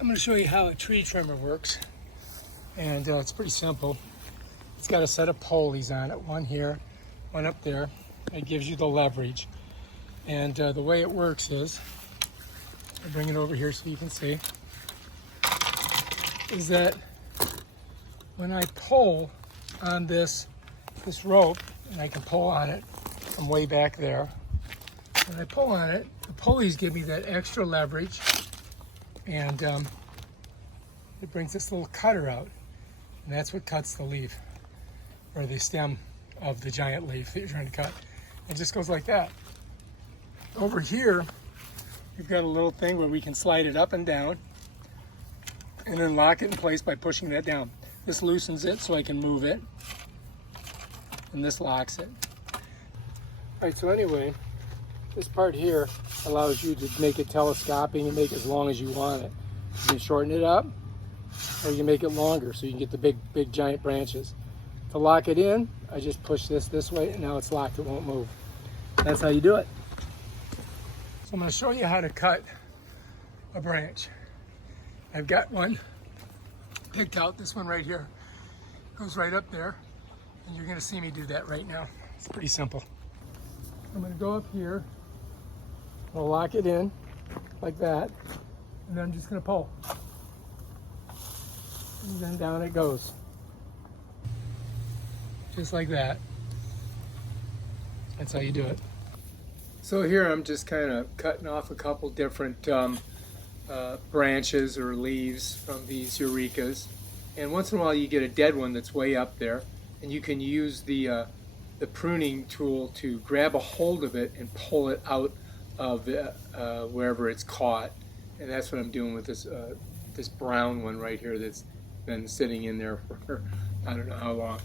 I'm going to show you how a tree trimmer works, and it's pretty simple. It's got a set of pulleys on it, one here, one up there. It gives you the leverage, and the way it works is, I'll bring it over here so you can see, is that when I pull on this rope, and I can pull on it from way back there, when I pull on it, the pulleys give me that extra leverage, and it brings this little cutter out, and that's what cuts the leaf, or the stem of the giant leaf that you're trying to cut. It just goes like that. Over here, we've got a little thing where we can slide it up and down, and then lock it in place by pushing that down. This loosens it so I can move it, and this locks it. All right, so anyway, this part here allows you to make it telescoping and make it as long as you want it. You can shorten it up, or you can make it longer so you can get the big giant branches. To lock it in, I just push this way, and now it's locked, it won't move. That's how you do it. So I'm going to show you how to cut a branch. I've got one picked out, this one right here. Goes right up there, and you're going to see me do that right now. It's pretty simple. I'm going to go up here, I'll lock it in like that, and then I'm just going to pull. And then down it goes. Just like that. That's how you do it. So here I'm just kind of cutting off a couple different branches or leaves from these eurekas. And once in a while you get a dead one that's way up there, and you can use the pruning tool to grab a hold of it and pull it out of wherever it's caught. And that's what I'm doing with this brown one right here that's been sitting in there for I don't know how long.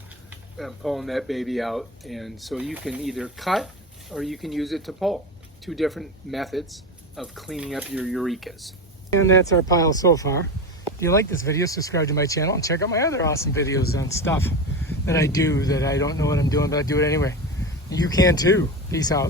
I'm pulling that baby out, and so you can either cut or you can use it to pull. Two different methods of cleaning up your eurekas. And that's our pile so far. If you like this video, subscribe to my channel and check out my other awesome videos on stuff that I do that I don't know what I'm doing, but I do it anyway. You can too. Peace out.